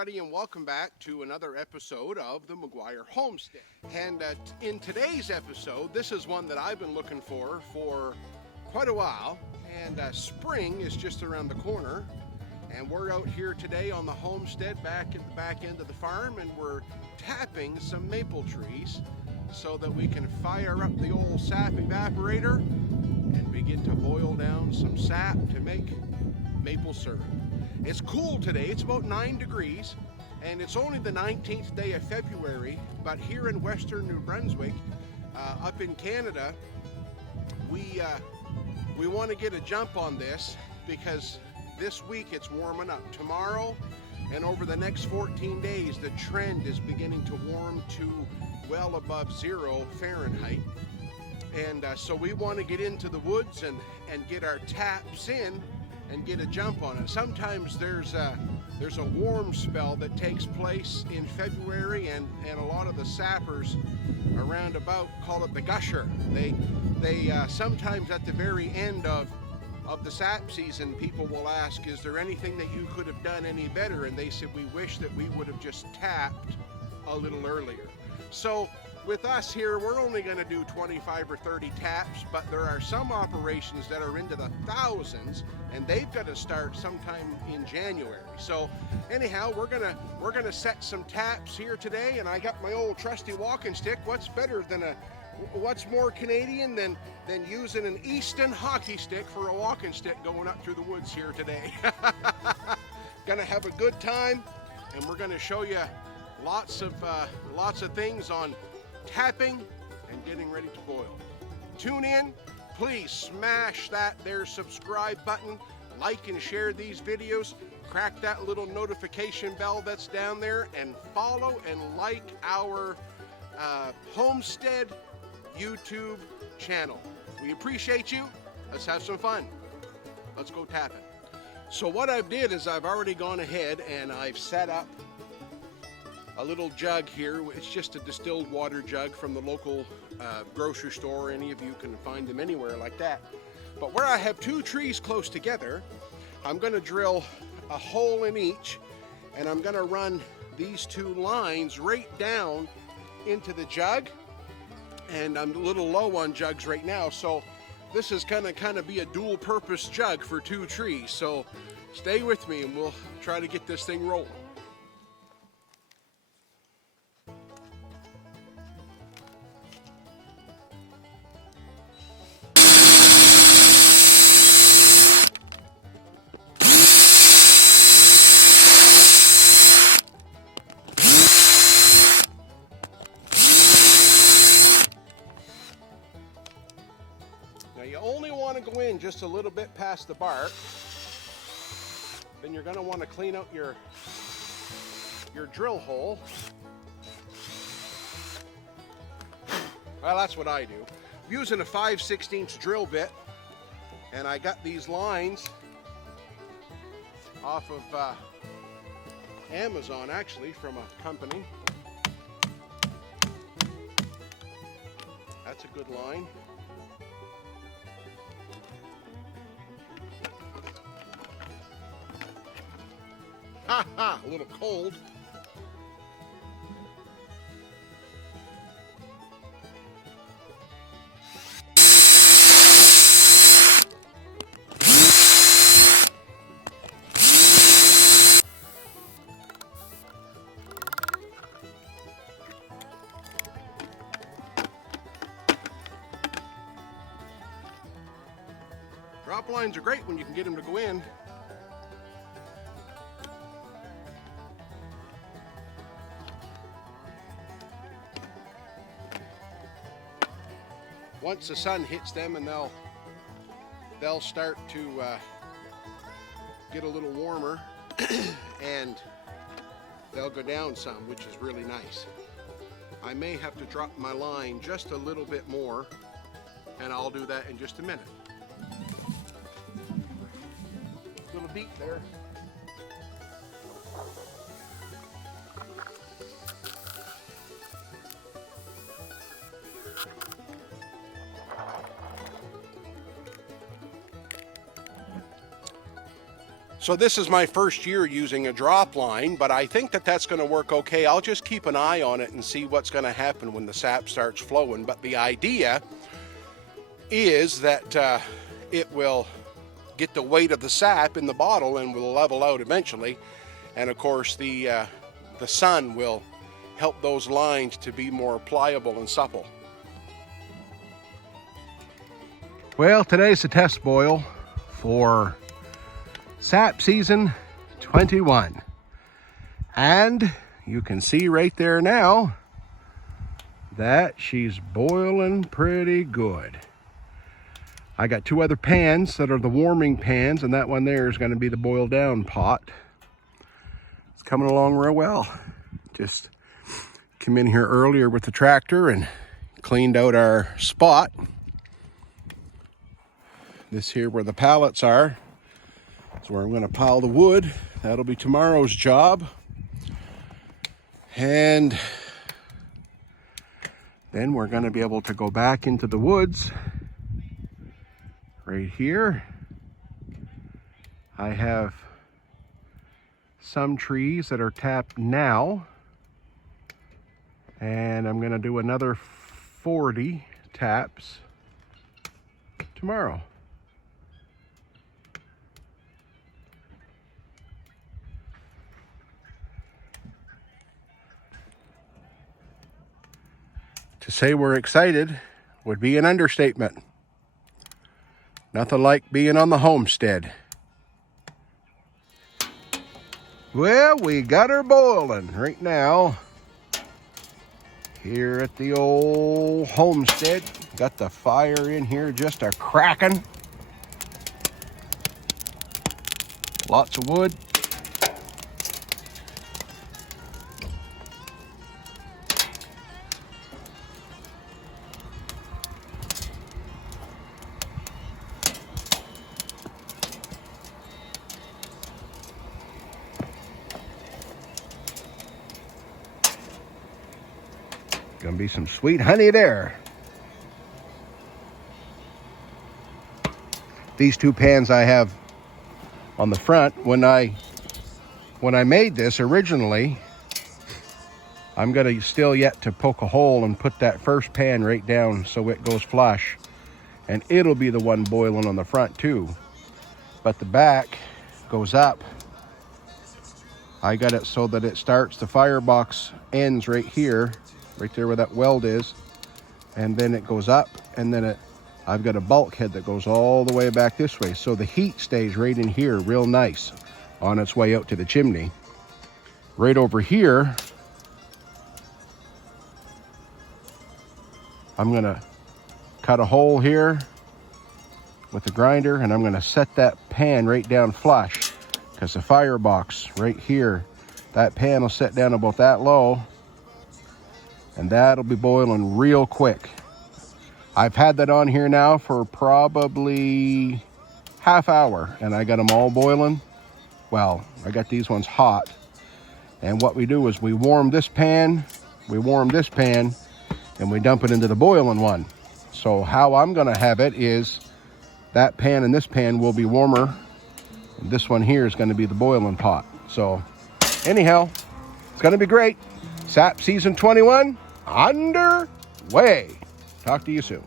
everybody, and welcome back to another episode of the McGuire Homestead. And in today's episode, this is one that I've been looking for quite a while, and spring is just around the corner, and we're out here today on the homestead back at the back end of the farm, and we're tapping some maple trees so that we can fire up the old sap evaporator and begin to boil down some sap to make maple syrup. It's cool today, it's about 9 degrees, and it's only the 19th day of February, but here in western New Brunswick, up in Canada, we want to get a jump on this because this week it's warming up. Tomorrow and over the next 14 days, the trend is beginning to warm to well above 0 Fahrenheit. And so we want to get into the woods and get our taps in and get a jump on it. Sometimes there's a warm spell that takes place in February, and a lot of the sappers around about call it the gusher. They sometimes at the very end of the sap season, people will ask, is there anything that you could have done any better? And they said, we wish that we would have just tapped a little earlier. So with us here, we're only going to do 25 or 30 taps, but there are some operations that are into the thousands, and they've got to start sometime in January. So anyhow, we're gonna set some taps here today, and I got my old trusty walking stick. What's more Canadian than using an Easton hockey stick for a walking stick going up through the woods here today? Gonna have a good time, and we're gonna show you lots of things on tapping and getting ready to boil. Tune in, please smash that there subscribe button, like and share these videos, crack that little notification bell that's down there, and follow and like our Homestead YouTube channel. We appreciate you. Let's have some fun. Let's go tapping. So what I've did is I've already gone ahead and I've set up a little jug here. It's just a distilled water jug from the local grocery store. Any of you can find them anywhere like that. But where I have 2 trees close together, I'm going to drill a hole in each, and I'm going to run these 2 lines right down into the jug. And I'm a little low on jugs right now, so this is going to kind of be a dual purpose jug for 2 trees. So stay with me and we'll try to get this thing rolling. Now you only want to go in just a little bit past the bark. Then you're going to want to clean out your drill hole. Well, that's what I do. I'm using a 5/16 drill bit, and I got these lines off of Amazon, actually, from a company. That's a good line. Ha ha, a little cold. Drop lines are great when you can get them to go in. Once the sun hits them, and they'll start to get a little warmer and they'll go down some, which is really nice. I may have to drop my line just a little bit more, and I'll do that in just a minute. Little deep there. So this is my first year using a drop line, but I think that that's going to work okay. I'll just keep an eye on it and see what's going to happen when the sap starts flowing. But the idea is that it will get the weight of the sap in the bottle and will level out eventually. And of course the sun will help those lines to be more pliable and supple. Well, today's the test boil for sap season 21. And you can see right there now that she's boiling pretty good. I got two other pans that are the warming pans, and that one there is going to be the boil down pot. It's coming along real well. Just came in here earlier with the tractor and cleaned out our spot. This here where the pallets are is where I'm going to pile the wood. That'll be tomorrow's job. And then we're going to be able to go back into the woods. Right here, I have some trees that are tapped now, and I'm going to do another 40 taps tomorrow. To say we're excited would be an understatement. Nothing like being on the homestead. Well, we got her boiling right now here at the old homestead. Got the fire in here just a cracking. Lots of wood. Gonna be some sweet honey there. These two pans I have on the front, when I made this originally, I'm gonna still yet to poke a hole and put that first pan right down so it goes flush, and it'll be the one boiling on the front too. But the back goes up. I got it so that it starts, the firebox ends right here, right there where that weld is, and then it goes up, and then I've got a bulkhead that goes all the way back this way, so the heat stays right in here real nice on its way out to the chimney. Right over here, I'm gonna cut a hole here with the grinder, and I'm gonna set that pan right down flush, because the firebox right here, that pan will set down about that low, and that'll be boiling real quick. I've had that on here now for probably half hour, and I got them all boiling. Well, I got these ones hot. And what we do is we warm this pan, and we dump it into the boiling one. So how I'm gonna have it is that pan and this pan will be warmer. And this one here is gonna be the boiling pot. So anyhow, it's gonna be great. Sap season 21 underway. Talk to you soon.